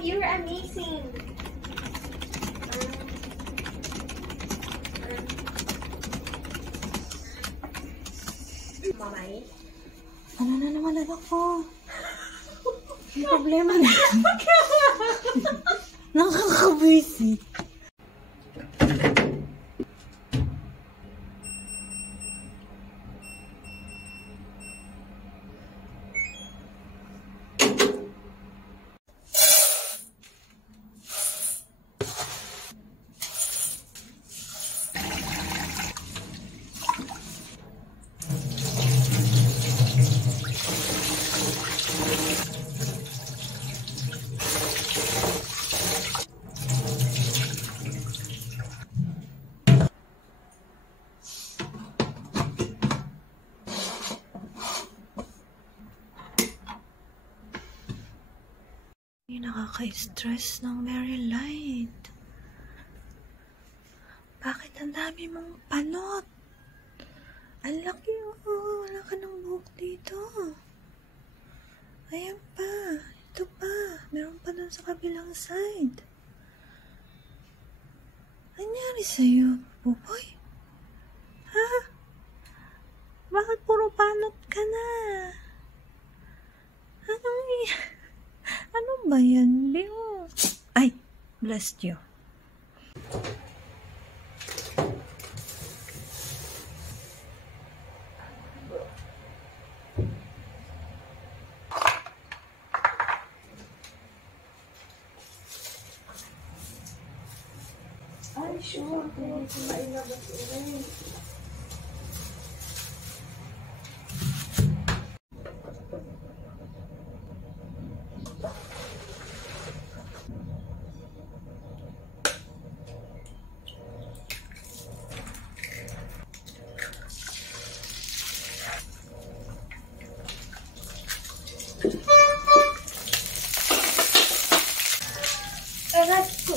you're amazing. Mamay? Ano na naman ako? May problema na. Nakakabisi. Nakaka-stress ng very light. Bakit ang dami mong panot? Ang laki oh. Wala ka ng buhok dito. Ayan pa. Ito pa. Meron pa dun sa kabilang side. Ano nangyari sa'yo, Pupoy? Ha? Bakit puro panot ka na? Ano ba yan, Beo? Ay, bless you. Ay, sure. Ay, labas ulit. Let's go.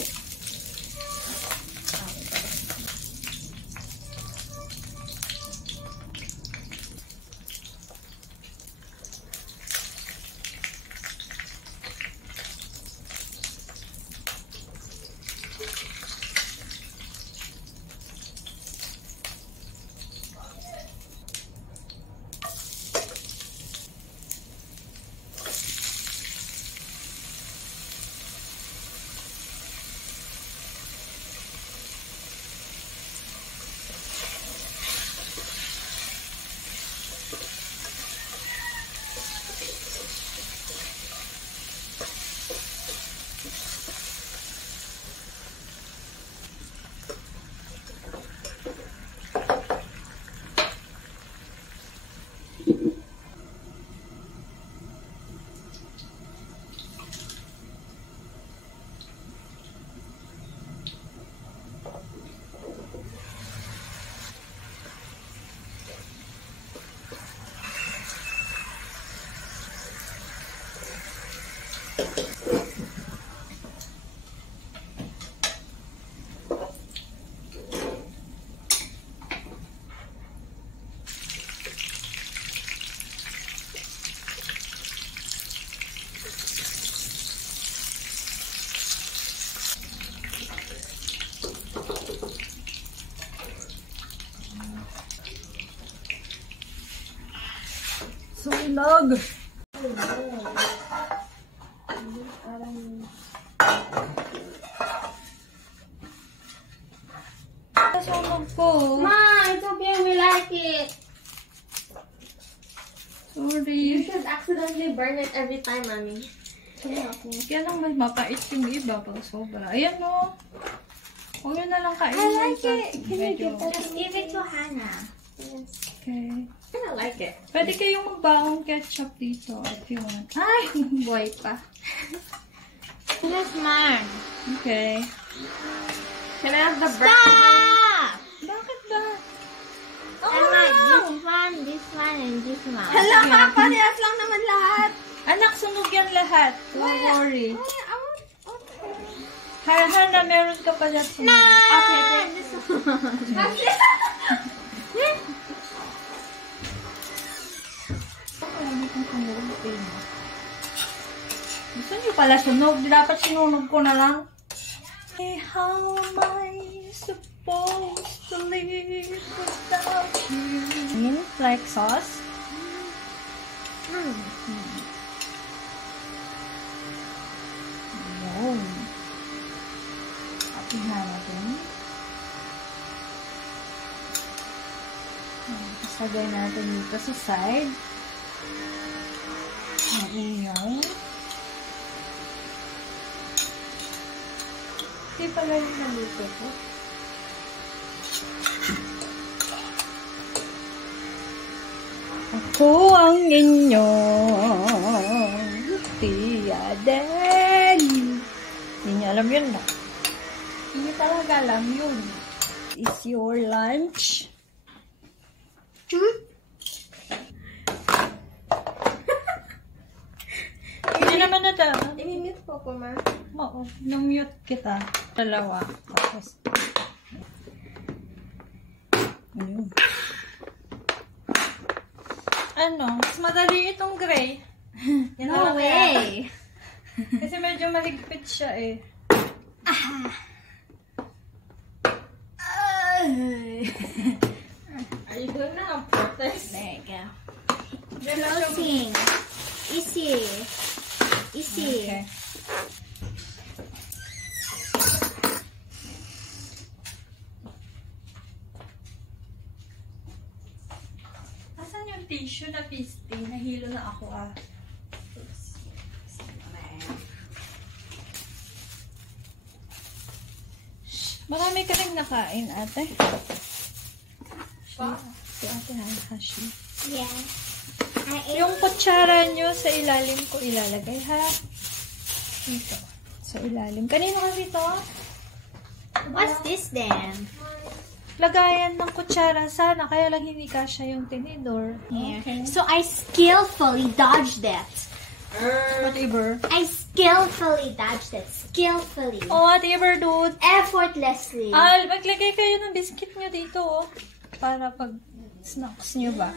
Sunog! Sunog ko. Ma, it's okay. We like it. Sorry. You should accidentally burn it every time, Mommy. Kaya lang may mapait yung iba pag sobra. Ayan o. Huwag yun na lang kainin. I like it. Can you Medyo. just give it to Hannah? Yes. Okay. I like it. Pwede kayong magbaong ketchup dito if you want. Ay! Buhay pa. This is mine. Okay. Can I have the brown? Stop! Bakit ba? I like this one, and this one. Hala, parehas lang naman lahat. Anak, sunog yan lahat. Don't worry. Okay. Hana, meron ka pa dyan sunog. No! Okay, take this one. Gusto Gusto niyo pala sunog? Di dapat sinunog ko na lang. Hey, how am I supposed to live without you? Like sauce? Yun. Tingnan natin. Isagay natin dito sa side. Ang inyong. Hindi pala yung naluto ko. Ako ang inyong Tia Deli. Hindi niya alam yun, no? Hindi talaga alam yun. Is your lunch? Hindi naman na ito. I-mute po ko, ma. Oo, nung-mute kita. Dalawa. Tapos, ayun. Ano? Mas madali itong gray. No way! Kasi medyo maligpit siya eh. Are you doing that on purpose? There you go. Floating. Easy. Easy. Okay. Asan yung tissue na pisty? Nahilo na ako ah. Marami ka rin nakain, ate. Si ate Hashi. Yeah. Yung kutsara nyo sa ilalim ko ilalagay, ha? Ito. Sa ilalim. Kanino kasi ito? What's this then? Lagayan ng kutsara sana, kaya lang hindi kasya yung tinidor. Here. Okay. So I skillfully dodged that. Whatever. I skillfully dodged it. Skillfully. Oh, whatever, dude. Effortlessly. Maglagay kayo ng biscuit nyo dito, oh. Para pag snacks nyo ba?